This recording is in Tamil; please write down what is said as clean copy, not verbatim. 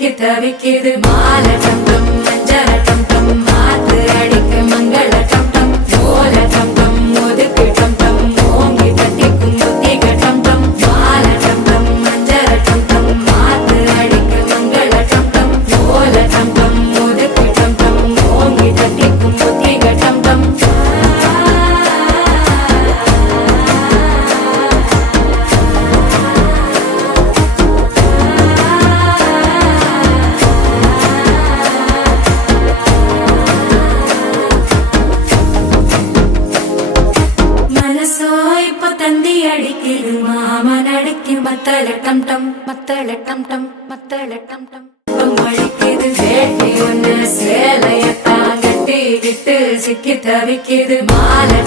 சிக்கி தவிக்குது மாலை டம் டம் மஞ்சள டம் டம் மாத்து அடிக்க மங்கள டம் டம் ஓல டம் டம் ஒதுக்கு டம் டம் ஓங்கி தட்டிக்கும் புத்திக டம் டம் மாலை டம் டம் மஞ்சள டம் டம் மாத்து அடிக்க மங்கள டம் டம் ஓல டம் டம் ஒதுக்கு டம் டம் ஓங்கி தட்டிக்கும் புத்திக டம் டம் தந்தி அடிக்குது மாமன் அடிக்கு மத்தள டம் டம் மத்தள டம் டம் மத்தள டம் டம் அடிக்குது வேட்டி ஒண்ணு சேலையத்தான் கட்டிக்கிட்டு சிக்கி தவிக்குது மாலை